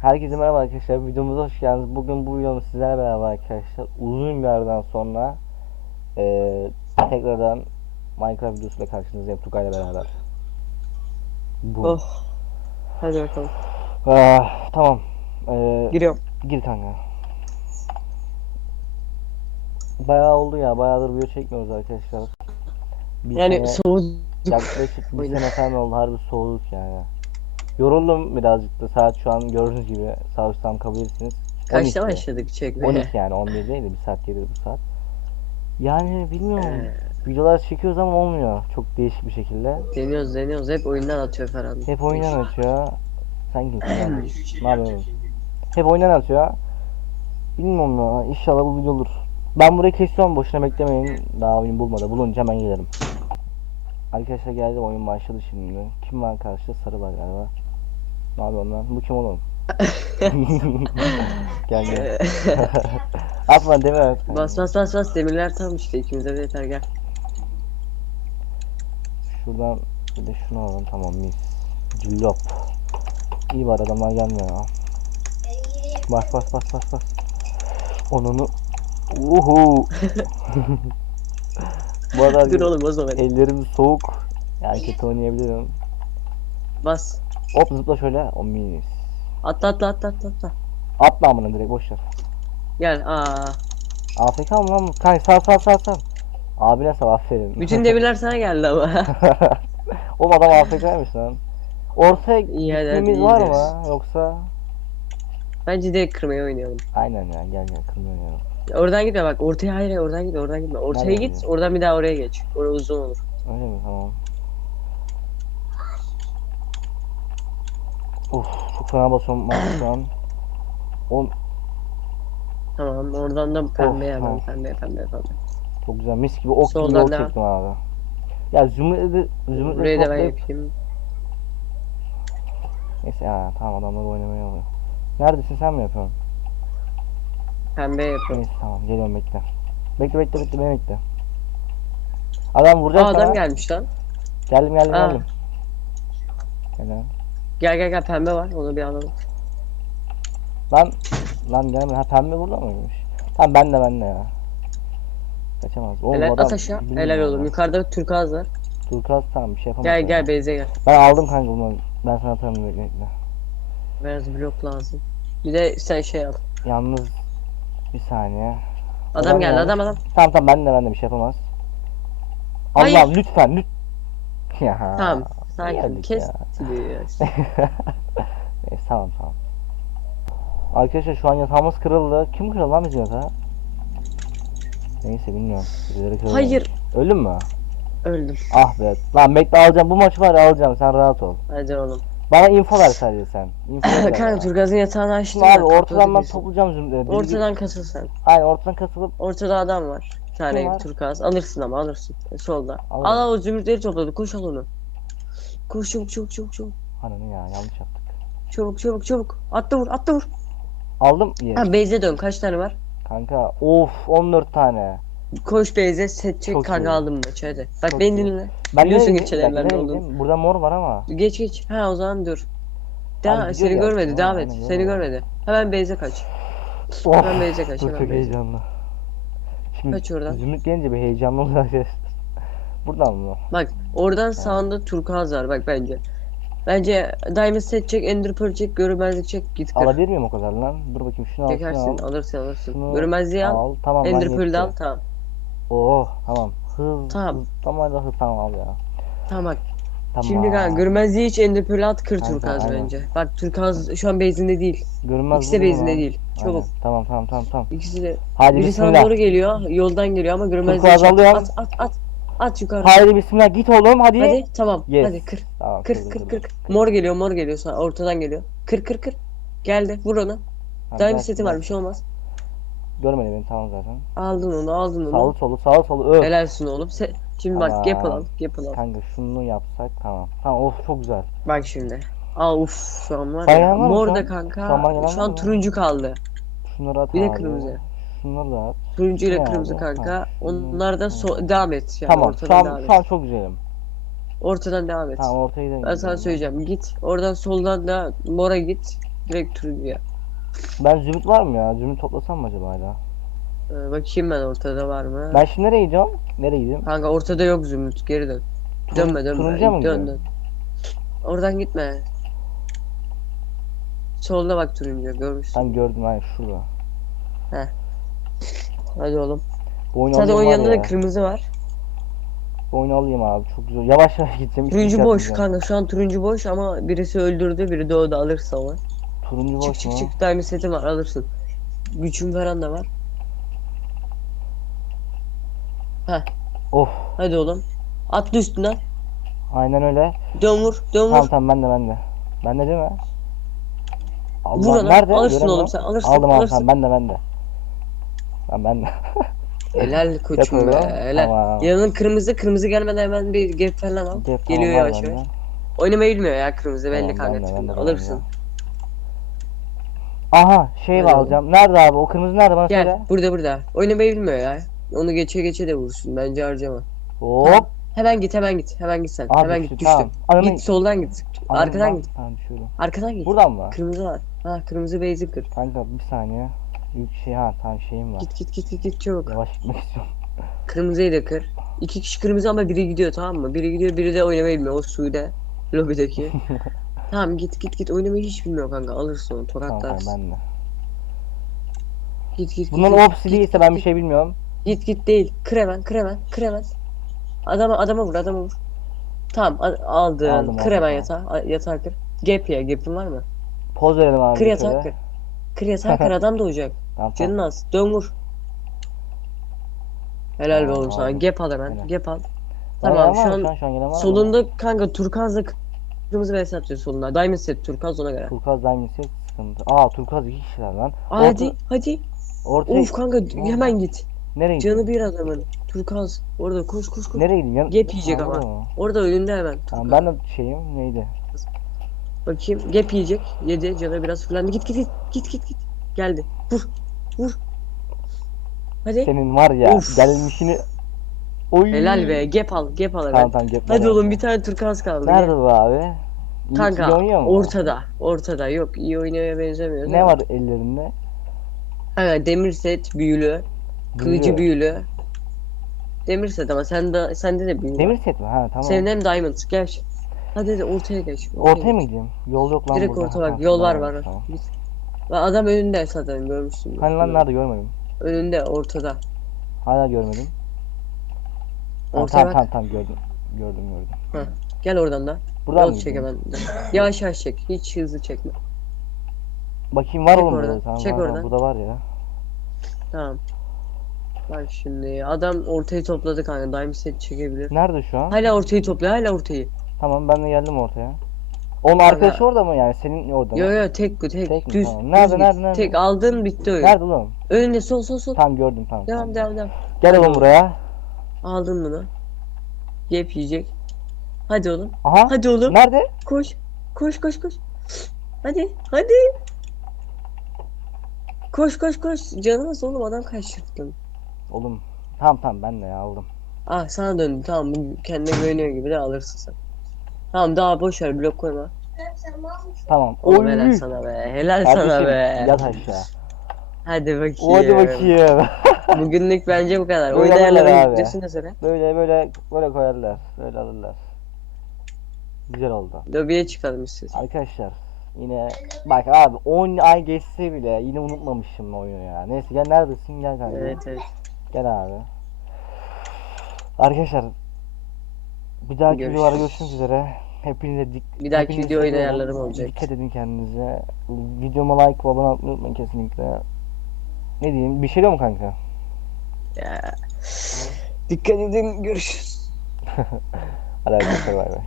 Herkese merhaba arkadaşlar. Videomuza hoş geldiniz. Bugün bu videomuz sizlerle beraber arkadaşlar uzun bir aradan sonra eee, tekrardan Minecraft videosuyla karşınızdayım Tugay'la beraber. Bu. Oh. Hadi bakalım. Ah, tamam. Eee, Giriyorum. gir kanka. Bayağı oldu ya. Bayağıdır video çekmiyoruz arkadaşlar. Bir Yani sene- soğuduk. Yaklaşık bir sene falan oldu harbi soğuduk yani. Yoruldum birazcık da saat şu an gördüğünüz gibi sağ üstten bakabilirsiniz. Kaçta 12. başladık çekmeye? 12 yani 11 değil de bir saat geliyor bu saat. Yani bilmiyorum Ee, videolar çekiyoruz ama olmuyor çok değişik bir şekilde. deniyoruz deniyoruz. Hep oyundan atıyor Ferhan. Hep oyundan atıyor. Sen kimsin? Ne yapıyorsun? Hep oyundan atıyor. Bilmiyorum ya inşallah bu video olur. Ben burayı kesiyorum boşuna beklemeyin. Daha oyun bulmadı. Bulunca hemen gelirim. Arkadaşlar geldim oyun başladı şimdi. Kim var karşıda? Sarı var galiba. Ne yapıyorsun lan? Bu kim oğlum? gel gel. Atma deme. atma. bas bas bas bas demirler tam işte ikimize de yeter gel. Şuradan bir de şunu alalım tamam mis. Cillop. İyi var adamlar gelmiyor ya. Bas bas bas bas bas. Onunu. Uhu. Bu arada Dur oğlum o zaman. ellerim soğuk. Yani kötü oynayabilirim. Bas. Hop zıpla şöyle. O mis. Atla atla atla atla atla. Atla amına direkt boş ver. Gel aa. AFK mı lan? Kanka sal sal sal sal. Abine sal aferin. Bütün demirler sana geldi ama. Oğlum adam AFK'ymış lan. Ortaya gitmemiz var mı? Yoksa Bence direkt kırmaya oynayalım. Aynen ya gel gel kırmıyor ya. Oradan gitme bak ortaya hayır hayır, oradan gitme oradan gitme. Ortaya Nereden git gidiyor? oradan bir daha oraya geç. Orası uzun olur. Öyle mi? Tamam. Of çok fena basıyorum ben şu an. On Tamam oradan da pembe hemen tamam. pembe pembe pembe. çok güzel mis gibi ok gibi devam. çektim abi. Ya zümrüt'ü zümrüt'ü Burayı da ben yapayım. Neyse ya tamam adamlar oynamaya oluyor. Neredesin sen mi yapıyorsun? Pembe yapıyorum. Neyse tamam geliyorum bekle. Bekle bekle bekle beni bekle. Adam vuracak Aa sana. adam gelmiş lan. Geldim geldim Aa. geldim. Gel lan. Gel gel gel pembe var onu bir alalım. Lan lan gelme ha pembe burada mıymış? Tamam ben de ben de ya. Kaçamaz. Oğlum Helal adam at aşağı. Helal oğlum. Yukarıda turkuaz var. Turkuaz tamam bir şey yapamaz. Gel gel Beyze gel. Ben aldım kanka bunu. Ben sana atarım bekle. Beyaz blok lazım. Bir de sen şey al. Yalnız bir saniye. Adam Adam geldi adam adam. Tamam tamam ben de ben de bir şey yapamaz. Hayır. Allah'ım lütfen lütfen. Ya. Tamam. Sakin geldik kes. ya. diyor. Neyse tamam tamam. Arkadaşlar şu an yatağımız kırıldı. Kim kırıldı lan bizim yatağı? Neyse bilmiyorum. Birileri kırıldı. Hayır. Öldün mü? Öldüm. Ah be. Lan bekle alacağım. Bu maçı var ya alacağım. Sen rahat ol. Hadi oğlum. Bana info ver sadece sen. Info ver Kanka bana. turkuazın yatağını açtım. Şimdi ya, abi ortadan ben kapatabilirsin. toplayacağım zümrütleri. Ortadan kasıl sen. Aynen ortadan katılıp Ortada adam var. Bir Kim tane var? turkuaz. Alırsın ama alırsın. E, solda. Alırım. Al al o zümrütleri topladı. Koş al onu. Koş çabuk çabuk çabuk çabuk. Ananı ya yanlış yaptık. Çabuk çabuk çabuk. Atla vur atla vur. Aldım. Yes. Ha Beyze dön. Kaç tane var? Kanka of 14 tane. Koş Beyze set çek Çok kanka iyi. aldım maçı hadi. Bak Çok beni iyi. dinle. Ben Biliyorsun nereye geçen gideyim? Nereye olduğunu. gideyim? Burada mor var ama. Geç geç. Ha o zaman dur. Gidiyor seni ya. görmedi. Devam et. aynen, Seni görmedi. Hemen Beyze kaç. Of. Hemen Beyze kaç. Dur Hemen çok Beyze. heyecanlı. Şimdi Kaç oradan. Zümrüt gelince bir heyecanlı oluyor arkadaşlar. Buradan mı? Bak oradan sağında turkuaz var bak bence. Bence Diamond set çek, Ender Pearl çek, görünmezlik çek, git kır. Alabilir miyim o kadar lan? Dur bakayım şunu al. şunu Çekersin, al. alırsın alırsın. Şunu Görünmezliği al, Al tamam Ender de al, tamam. Oh tamam. Hız. Tamam. Hız, tamam hız tamam al ya. Tamam bak. Tamam. Şimdi kanka görünmezliği hiç Ender Pearl'ü at, kır turkuaz aynen. bence. Bak turkuaz şu an base'inde değil. Görünmez İkisi de base'inde değil. Çabuk. Aynen. Tamam tamam tamam tamam. İkisi de. Hadi Biri sana bismillah. doğru geliyor, yoldan geliyor ama görünmezliği alıyorum. At at at. At yukarı. Haydi bismillah git oğlum hadi. Hadi tamam. Yes. Hadi kır. Tamam. Kır kır kırdım. kır. Mor geliyor, mor geliyor sana ortadan geliyor. Kır kır kır. Geldi. Vur onu. Diamond gel, seti var bir şey olmaz. Görmedi beni tamam zaten. Aldın onu, aldın onu. Sağlı solu sağlı solu öf. Helalsin oğlum. Se- Şimdi bak. Gapple al. Kanka şunu yapsak tamam. Tamam of çok güzel. Bak şimdi. Aa uf şu an var ya. Mor da an? kanka. Şu an Şu an turuncu kaldı. Şunları at Bir de kırmızı. Şunları da at. Turuncu ile kırmızı abi? kanka. Ha. Onlardan so devam et. Yani tamam şu ortadan an, devam şu an et. çok güzelim. Ortadan devam et. Tamam ortaya gidelim. Ben sana söyleyeceğim. Git. Oradan soldan da mora git. Direkt turuncuya. Ben zümrüt var mı ya? Zümrüt toplasam mı acaba hala? Ee, bakayım ben ortada var mı? Ben şimdi nereye gidiyorum? Nereye gideyim? Kanka ortada yok zümrüt. Geri dön. Turun- Dönme dönme. turuncuya mı dön gidiyorum? dön. Oradan gitme. Solda bak turuncu görmüşsün. Ben gördüm hayır şurada. Hadi oğlum. Bu oyunu alayım onun var yanında ya. da kırmızı var. Bu oyunu alayım abi çok güzel. Yavaş yavaş gideceğim. hiç Turuncu dikkat boş etmeyeceğim. kanka şu an turuncu boş ama birisi öldürdü biri doğdu alırsa onu. Turuncu boş Çık mu? çık çık diamond setim var alırsın. Güçüm falan da var. Of Hadi oğlum. Atla üstünden. aynen öyle. Dön vur. Dön vur. Tamam tamam ben de ben de. Ben de değil mi? Allah Vur nerede? Alırsın Göremiyorum. oğlum sen. Alırsın. Aldım aldım alırsın. tamam ben de ben de. Ben ben. Helal koçum be. Helal. Tamam. Yanın kırmızı. Kırmızı gelmeden hemen bir gap falan al. Gel, Geliyor yavaş var yavaş. bende. Oynamayı bilmiyor ya kırmızı belli Tamam, kanka ben de, ben de, ben de Alırsın. Aha şey Hadi alacağım. Nerede abi? O kırmızı nerede bana Gel söyle. burada burada. Oynamayı bilmiyor ya. Onu geçe geçe de vursun. Bence harcama. Hop. Hemen git hemen git. Hemen git sen. Aha hemen git düştü. tamam. Ananı- Git soldan git. Anladım Arkadan lan. git. Tamam düşüyorum. Arkadan git. Buradan mı? Kırmızı var. Ha kırmızı base'i kır. Kanka bir saniye. Şey ha tamam şeyim var. Git git git git git çabuk. Yavaş gitmek istiyorum. Kırmızıyı da kır. İki kişi kırmızı ama biri gidiyor tamam mı? Biri gidiyor biri de oynamayı bilmiyor. O suyda. Lobideki. tamam git git git oynamayı hiç bilmiyor kanka. Alırsın onu Tamam tamam tokatlarsın. ben de. Git git git, opsi değilse ben bir şey bilmiyorum. Git git değil. Kır hemen kır hemen kır hemen. Adama adama vur adama vur. Tamam aldın. Aldım, kır hemen yatağı. Yatağı kır. Gap ya gap'in var mı? Poz verelim abi. Kır yatağı kır. Yatağı kır adam doğacak. Tamam. Canın az. Dön vur. Helal be oğlum sana. Gap al hemen. Aynen. Gap al. Tamam şu an şu an, solunda kanka turkuazla kırmızı vs atıyor solunda. Diamond set turkuaz ona göre. Turkuaz Diamond set sıkıntı. Aa Turkuaz iki kişiler lan. Aa, hadi hadi. Ortaya Of kanka hemen git. nereye? Canı bir adamın. Turkuaz. Orada koş koş koş. Nereye gideyim? Yan... Gap yiyecek ama. Orada önünde hemen. Tamam ben de şeyim neydi? Bakayım. Gap yiyecek. Yedi. Canı biraz fırlandı. Git git git. Git git git. Geldi. Vur. Vur. Hadi. Senin var ya Of. gelmişini. Oy. Helal be. Gap al. Gap al hemen. Tamam tamam gap Hadi oğlum bir tane turkuaz kaldı. Nerede bu abi? İyi, Kanka iyi ortada. Ortada. Yok iyi oynamaya benzemiyor. Ne var ellerinde? Kanka demir set büyülü. Kılıcı Büyülü. büyülü. Demir set ama sen de sende de büyülü. Demir set mi? Ha tamam. Senin hem diamond. Gel. Hadi hadi ortaya geç. Ortaya mı geç. gideyim? Yol yok lan Direkt burada. orta bak. Yol var tamam, var. Tamam. Git. Lan adam önünde zaten görmüşsün. Hani lan nerede görmedim. Önünde ortada. Hala görmedim. Ha, Ortaya tamam bak. tamam tamam gördüm. Gördüm gördüm. Gel oradan da. Buradan Yol mı çek gideyim? hemen. Yavaş yavaş çek. Hiç hızlı çekme. Bakayım var Çek oğlum oradan, burada. Tamam, çek var, var. oradan. Burada var ya. Tamam. Bak şimdi adam ortayı topladı kanka. Diamond set çekebilir. Nerede şu an? Hala ortayı topla. Hala ortayı. Tamam ben de geldim ortaya. Onun arkadaşı orada mı yani? Senin orada mı? Yo yo tek bu tek. Tek mi? Düz. Tamam. Nerede, düz git. nerede, nerede? Tek aldın bitti oyun. Nerede oğlum? Önünde sol sol sol. Tamam gördüm tamam. Devam devam devam. Gel oğlum buraya. Aldın bunu. Gap yiyecek. Hadi oğlum. Aha. Hadi oğlum. Nerede? Koş. Koş koş koş. Hadi. Hadi. Koş koş koş. Canımız oğlum adam kaçırttın. Oğlum. Tamam tamam ben de ya aldım. Ah sana döndü. Tamam kendine güveniyor gibi de alırsın sen. Tamam daha boş ver blok koyma. Tamam. Oğlum Oy. helal sana be. Helal sana be. yat aşağı. Hadi bakayım. Hadi bakayım. Bugünlük bence bu kadar. Böyle Oyun alırlar ayarları abi. videosu ne sonra? Böyle böyle böyle koyarlar. Böyle alırlar. Güzel oldu. Lobiye çıkalım siz. Arkadaşlar yine bak abi 10 ay geçse bile yine unutmamışım oyunu ya. Neyse gel neredesin gel kanka. Evet evet. Gel abi. Arkadaşlar bir dahaki Görüşürüz. videolarda görüşmek üzere. Hepinize dik Bir dahaki hepinizi video oyun seviyorum. ayarlarım olacak. Dikkat edin kendinize. Videoma like ve abone olmayı unutmayın kesinlikle. Ne diyeyim? Bir şey diyor mu kanka? Ya. Dikkat edin görüşürüz. Hadi arkadaşlar bay bay.